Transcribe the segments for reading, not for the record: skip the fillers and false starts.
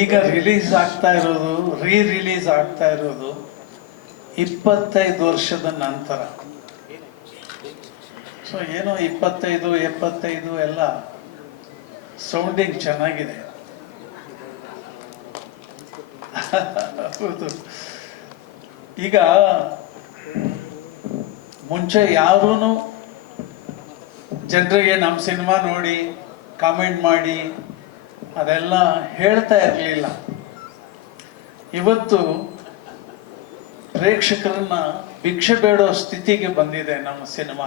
ಈಗ ರಿಲೀಸ್ ಆಗ್ತಾ ಇರೋದು, ರಿಲೀಸ್ ಆಗ್ತಾ ಇರೋದು 25 ವರ್ಷದ ನಂತರ. ಸೊ ಏನೋ 25 75 ಎಲ್ಲ ಸೌಂಡಿಂಗ್ ಚೆನ್ನಾಗಿದೆ. ಹೌದು. ಈಗ ಮುಂಚೆ ಯಾರೂ ಜನರಿಗೆ ನಮ್ಮ ಸಿನಿಮಾ ನೋಡಿ ಕಾಮೆಂಟ್ ಮಾಡಿ ಅದೆಲ್ಲ ಹೇಳ್ತಾ ಇರಲಿಲ್ಲ. ಇವತ್ತು ಪ್ರೇಕ್ಷಕರನ್ನ ಭಿಕ್ಷೆ ಬೇಡೋ ಸ್ಥಿತಿಗೆ ಬಂದಿದೆ ನಮ್ಮ ಸಿನಿಮಾ.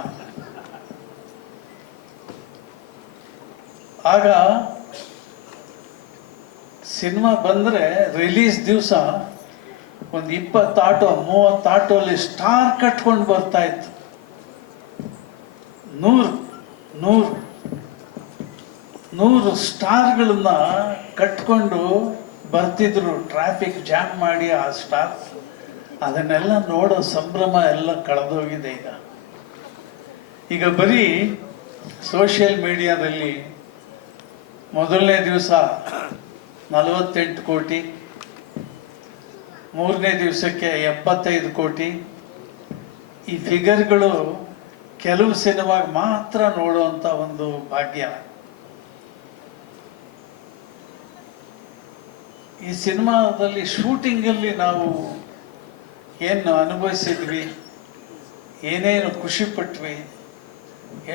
ಆಗ ಸಿನಿಮಾ ಬಂದರೆ ರಿಲೀಸ್ ದಿವಸ ಒಂದು 20 ಆಟೋ 30 ಆಟೋಲ್ಲಿ ಸ್ಟಾರ್ ಕಟ್ಕೊಂಡು ಬರ್ತಾ ಇತ್ತು. 100 ಸ್ಟಾರ್ಗಳನ್ನ ಕಟ್ಕೊಂಡು ಬರ್ತಿದ್ರು, ಟ್ರಾಫಿಕ್ ಜಾಮ್ ಮಾಡಿ ಆ ಸ್ಟಾರ್. ಅದನ್ನೆಲ್ಲ ನೋಡೋ ಸಂಭ್ರಮ ಎಲ್ಲ ಕಳೆದೋಗಿದೆ. ಈಗ ಬರೀ ಸೋಷಿಯಲ್ ಮೀಡಿಯಾದಲ್ಲಿ ಮೊದಲನೇ ದಿವಸ 48 ಕೋಟಿ, ಮೂರನೇ ದಿವಸಕ್ಕೆ 75 ಕೋಟಿ. ಈ ಫಿಗರ್ಗಳು ಕೆಲವು ಸಿನಿಮಾಗ ಮಾತ್ರ ನೋಡುವಂಥ ಒಂದು ಭಾಗ್ಯ. ಈ ಸಿನಿಮಾದಲ್ಲಿ ಶೂಟಿಂಗಲ್ಲಿ ನಾವು ಏನು ಅನುಭವಿಸಿದ್ವಿ, ಏನೇನು ಖುಷಿ ಪಟ್ವಿ,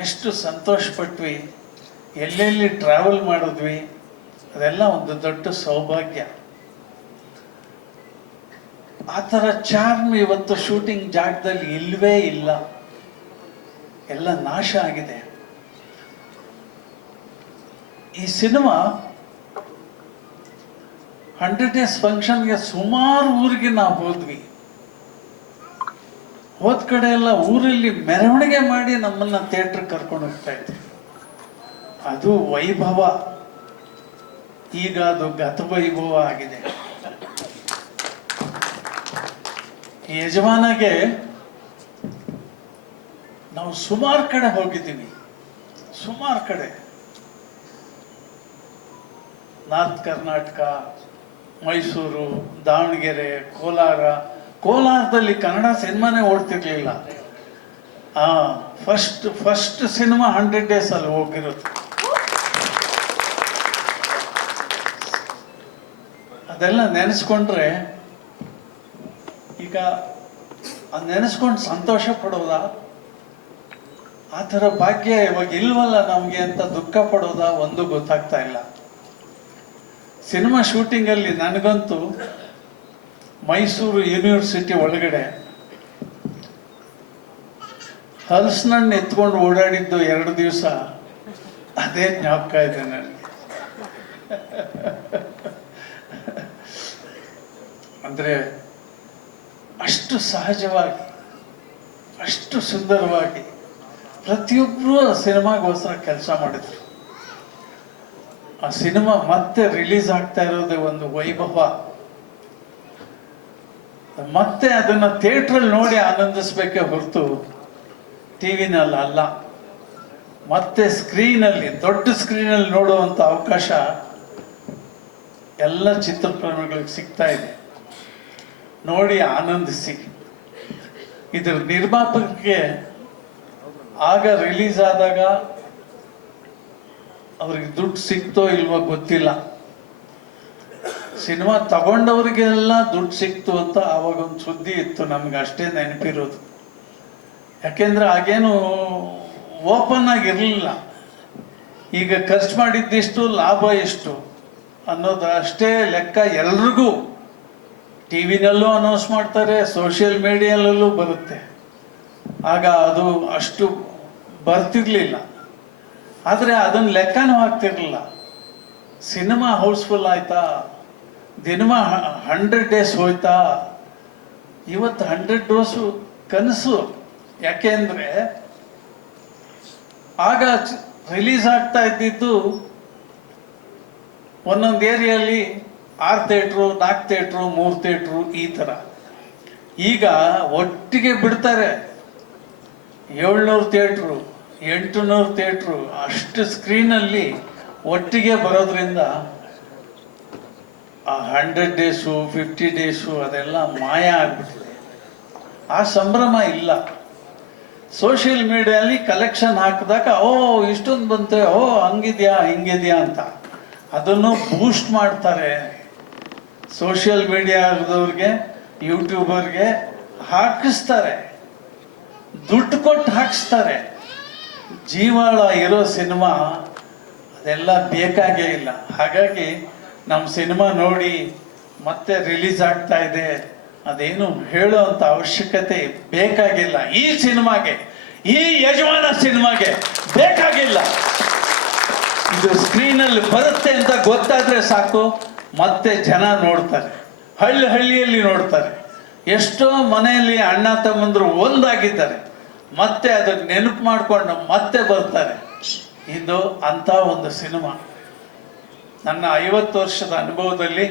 ಎಷ್ಟು ಸಂತೋಷ ಪಟ್ವಿ, ಎಲ್ಲೆಲ್ಲಿ ಟ್ರಾವೆಲ್ ಮಾಡಿದ್ವಿ, ಅದೆಲ್ಲ ಒಂದು ದೊಡ್ಡ ಸೌಭಾಗ್ಯ. ಆ ಥರ ಚಾರ್ಮ್ ಇವತ್ತು ಶೂಟಿಂಗ್ ಜಾಗದಲ್ಲಿ ಇಲ್ಲವೇ ಇಲ್ಲ, ಎಲ್ಲ ನಾಶ ಆಗಿದೆ. ಈ ಸಿನಿಮಾ 100 ಡೇಸ್ ಫಂಕ್ಷನ್ಗೆ ಸುಮಾರು ಊರಿಗೆ ನಾವು ಹೋದ್ವಿ. ಹೋದ ಕಡೆ ಎಲ್ಲ ಊರಲ್ಲಿ ಮೆರವಣಿಗೆ ಮಾಡಿ ನಮ್ಮನ್ನ ಥಿಯೇಟರ್ ಕರ್ಕೊಂಡು ಹೋಗ್ತಾ ಇದ್ವಿ. ಅದು ವೈಭವ. ಈಗ ಅದು ಗತವೈಭವ ಆಗಿದೆ. ಯಜಮಾನಗೆ ನಾವು ಸುಮಾರು ಕಡೆ ಹೋಗಿದ್ದೀವಿ, ಸುಮಾರು ಕಡೆ. ನಾರ್ತ್ ಕರ್ನಾಟಕ, ಮೈಸೂರು, ದಾವಣಗೆರೆ, ಕೋಲಾರದಲ್ಲಿ ಕನ್ನಡ ಸಿನಿಮಾನೇ ಓಡ್ತಿರ್ಲಿಲ್ಲ. ಫಸ್ಟ್ ಸಿನಿಮಾ 100 ಡೇಸ್ ಅಲ್ಲಿ ಹೋಗಿರೋದು. ಅದೆಲ್ಲ ನೆನೆಸ್ಕೊಂಡ್ರೆ ಈಗ ನೆನೆಸ್ಕೊಂಡು ಸಂತೋಷ ಪಡೋದಾ, ಆ ಥರ ಭಾಗ್ಯ ಇವಾಗ ಇಲ್ವಲ್ಲ ನಮಗೆ ಅಂತ ದುಃಖ ಪಡೋದಾ, ಒಂದು ಗೊತ್ತಾಗ್ತಾ ಇಲ್ಲ. ಸಿನಿಮಾ ಶೂಟಿಂಗಲ್ಲಿ ನನಗಂತೂ ಮೈಸೂರು ಯೂನಿವರ್ಸಿಟಿ ಒಳಗಡೆ ಹಲಸಿನಣ್ಣು ಎತ್ಕೊಂಡು ಓಡಾಡಿದ್ದು 2 ದಿವಸ, ಅದೇ ಜ್ಞಾಪಕ ಇದೆ ನನಗೆ. ಅಂದರೆ ಅಷ್ಟು ಸಹಜವಾಗಿ, ಅಷ್ಟು ಸುಂದರವಾಗಿ ಪ್ರತಿಯೊಬ್ಬರೂ ಆ ಸಿನಿಮಾಗೋಸ್ಕರ ಕೆಲಸ ಮಾಡಿದ್ರು. ಆ ಸಿನಿಮಾ ಮತ್ತೆ ರಿಲೀಸ್ ಆಗ್ತಾ ಇರೋದೇ ಒಂದು ವೈಭವ. ಮತ್ತೆ ಅದನ್ನ ಥಿಯೇಟ್ರಲ್ಲಿ ನೋಡಿ ಆನಂದಿಸ್ಬೇಕೇ ಹೊರತು ಟಿವಿನಲ್ಲಿ ಅಲ್ಲ. ಮತ್ತೆ ಸ್ಕ್ರೀನಲ್ಲಿ, ದೊಡ್ಡ ಸ್ಕ್ರೀನಲ್ಲಿ ನೋಡುವಂಥ ಅವಕಾಶ ಎಲ್ಲ ಚಿತ್ರಪ್ರೇಮಿಗಳಿಗೆ ಸಿಗ್ತಾ ಇದೆ. ನೋಡಿ ಆನಂದಿಸಿ. ಇದರ ನಿರ್ಮಾಪಕರಿಗೆ ಆಗ ರಿಲೀಸ್ ಆದಾಗ ಅವ್ರಿಗೆ ದುಡ್ಡು ಸಿಕ್ತೋ ಇಲ್ವೋ ಗೊತ್ತಿಲ್ಲ. ಸಿನಿಮಾ ತಗೊಂಡವ್ರಿಗೆಲ್ಲ ದುಡ್ಡು ಸಿಕ್ತು ಅಂತ ಆವಾಗ ಒಂದು ಸುದ್ದಿ ಇತ್ತು, ನಮ್ಗೆ ಅಷ್ಟೇ ನೆನಪಿರೋದು. ಯಾಕೆಂದ್ರೆ ಆಗೇನು ಓಪನ್ ಆಗಿರಲಿಲ್ಲ. ಈಗ ಖರ್ಚು ಮಾಡಿದ್ದಿಷ್ಟು, ಲಾಭ ಎಷ್ಟು ಅನ್ನೋದು ಅಷ್ಟೇ ಲೆಕ್ಕ. ಎಲ್ರಿಗೂ ಟಿವಿನಲ್ಲೂ ಅನೌನ್ಸ್ ಮಾಡ್ತಾರೆ, ಸೋಷಿಯಲ್ ಮೀಡಿಯಾದಲ್ಲೂ ಬರುತ್ತೆ. ಆಗ ಅದು ಅಷ್ಟು ಬರ್ತಿರ್ಲಿಲ್ಲ. ಆದರೆ ಅದನ್ನು ಲೆಕ್ಕನೂ ಹಾಕ್ತಿರ್ಲಿಲ್ಲ. ಸಿನಿಮಾ ಹೌಸ್ಫುಲ್ ಆಯ್ತಾ, ದಿನಮ 100 ಡೇಸ್ ಹೋಯ್ತಾ. ಇವತ್ತು 100 ಡೋಸು ಕನಸು. ಯಾಕೆಂದ್ರೆ ಆಗ ರಿಲೀಸ್ ಆಗ್ತಾ ಇದ್ದಿದ್ದು ಒಂದೊಂದು ಏರಿಯಲ್ಲಿ 6 ಥಿಯೇಟ್ರು, 4 ಥಿಯೇಟ್ರು, 3 ಥಿಯೇಟ್ರು ಈ ಥರ. ಈಗ ಒಟ್ಟಿಗೆ ಬಿಡ್ತಾರೆ 700 ಥಿಯೇಟ್ರು, 800 ಥಿಯೇಟ್ರು, ಅಷ್ಟು ಸ್ಕ್ರೀನಲ್ಲಿ ಒಟ್ಟಿಗೆ ಬರೋದ್ರಿಂದ ಆ 100 ಡೇಸು 50 ಡೇಸು ಅದೆಲ್ಲ ಮಾಯ ಆಗ್ಬಿಟ್ಟಿದೆ. ಆ ಸಂಭ್ರಮ ಇಲ್ಲ. ಸೋಷಿಯಲ್ ಮೀಡಿಯಲ್ಲಿ ಕಲೆಕ್ಷನ್ ಹಾಕಿದಾಗ ಓ ಇಷ್ಟೊಂದು ಬಂತೆ, ಓ ಹಂಗಿದ್ಯಾ ಹಿಂಗಿದ್ಯಾ ಅಂತ ಅದನ್ನು ಬೂಸ್ಟ್ ಮಾಡ್ತಾರೆ. ಸೋಷಿಯಲ್ ಮೀಡಿಯಾದವ್ರಿಗೆ, ಯೂಟ್ಯೂಬರ್ಗೆ ಹಾಕಿಸ್ತಾರೆ, ದುಡ್ಡು ಕೊಟ್ಟು ಹಾಕಿಸ್ತಾರೆ. ಜೀವಾಳ ಇರೋ ಸಿನಿಮಾ ಅದೆಲ್ಲ ಬೇಕಾಗೇ ಇಲ್ಲ. ಹಾಗಾಗಿ ನಮ್ಮ ಸಿನಿಮಾ ನೋಡಿ ಮತ್ತೆ ರಿಲೀಸ್ ಆಗ್ತಾ ಇದೆ ಅದೇನು ಹೇಳುವಂಥ ಅವಶ್ಯಕತೆ ಬೇಕಾಗಿಲ್ಲ. ಈ ಸಿನಿಮಾಗೆ, ಈ ಯಜಮಾನ ಸಿನಿಮಾಗೆ ಬೇಕಾಗಿಲ್ಲ. ಇದು ಸ್ಕ್ರೀನಲ್ಲಿ ಬರುತ್ತೆ ಅಂತ ಗೊತ್ತಾದ್ರೆ ಸಾಕು, ಮತ್ತೆ ಜನ ನೋಡ್ತಾರೆ, ಹಳ್ಳಿಯಲ್ಲಿ ನೋಡ್ತಾರೆ. ಎಷ್ಟೋ ಮನೆಯಲ್ಲಿ ಅಣ್ಣ ತಮ್ಮಂದ್ರು ಒಂದಾಗಿದ್ದಾರೆ, ಮತ್ತೆ ಅದನ್ನ ನೆನಪು ಮಾಡಿಕೊಂಡು ಮತ್ತೆ ಬರ್ತಾರೆ. ಇದು ಅಂತ ಒಂದು ಸಿನಿಮಾ. ನನ್ನ 50 ವರ್ಷದ ಅನುಭವದಲ್ಲಿ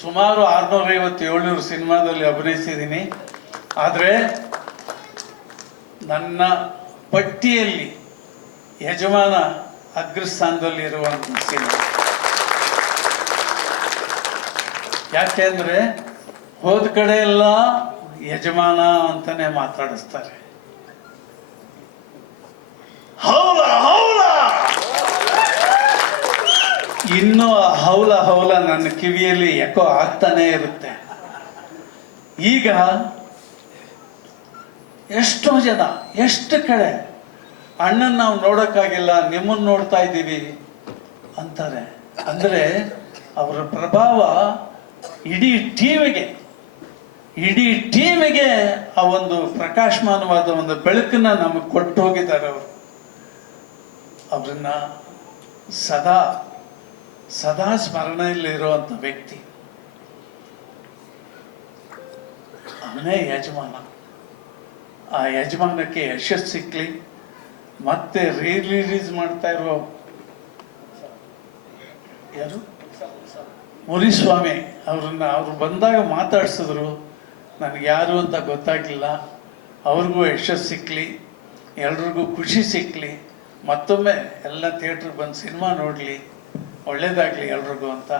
ಸುಮಾರು 650-700 ಸಿನಿಮಾದಲ್ಲಿ ಅಭಿನಯಿಸಿದ್ದೀನಿ. ಆದರೆ ನನ್ನ ಪಟ್ಟಿಯಲ್ಲಿ ಯಜಮಾನ ಅಗ್ರಸ್ಥಾನದಲ್ಲಿ ಇರುವಂಥ ಸಿನಿಮಾ. ಯಾಕೆಂದ್ರೆ ಹೋದ ಕಡೆ ಎಲ್ಲ ಯಜಮಾನ ಅಂತಾನೆ ಮಾತಾಡಿಸ್ತಾರೆ. ಹೌಲ ಹೌಲ, ಇನ್ನೂ ಹೌಲ ಹೌಲ ನನ್ನ ಕಿವಿಯಲ್ಲಿ ಎಕೋ ಆಗ್ತಾನೆ ಇರುತ್ತೆ. ಈಗ ಎಷ್ಟೋ ಜನ, ಎಷ್ಟು ಕಡೆ ಅಣ್ಣನ ನಾವು ನೋಡೋಕ್ಕಾಗಿಲ್ಲ, ನಿಮ್ಮನ್ನು ನೋಡ್ತಾ ಇದ್ದೀವಿ ಅಂತಾರೆ. ಅಂದರೆ ಅವರ ಪ್ರಭಾವ ಇಡೀ ಟಿವಿಗೆ ಆ ಒಂದು ಪ್ರಕಾಶಮಾನವಾದ ಒಂದು ಬೆಳಕನ್ನ ನಮಗೆ ಕೊಟ್ಟು ಹೋಗಿದ್ದಾರೆ. ಅವರು ಅವ್ರನ್ನ ಸದಾ ಸ್ಮರಣೆಯಲ್ಲಿರುವಂಥ ವ್ಯಕ್ತಿ. ಅವನೇ ಯಜಮಾನ. ಆ ಯಜಮಾನಕ್ಕೆ ಯಶಸ್ಸು ಸಿಕ್ಲಿ. ಮತ್ತೆ ರಿಲೀಸ್ ಮಾಡ್ತಾ ಇರೋ ಯಾರು, ಮುನಿಸ್ವಾಮಿ ಅವರು ಬಂದಾಗ ಮಾತಾಡ್ಸಿದ್ರು. ನನಗೆ ಯಾರು ಅಂತ ಗೊತ್ತಾಗಲಿಲ್ಲ. ಅವ್ರಿಗೂ ಯಶಸ್ಸು ಸಿಕ್ಕಲಿ, ಎಲ್ರಿಗೂ ಖುಷಿ ಸಿಕ್ಕಲಿ. ಮತ್ತೊಮ್ಮೆ ಎಲ್ಲ ಥಿಯೇಟ್ರಿಗೆ ಬಂದು ಸಿನಿಮಾ ನೋಡಲಿ, ಒಳ್ಳೇದಾಗಲಿ ಎಲ್ರಿಗೂ ಅಂತ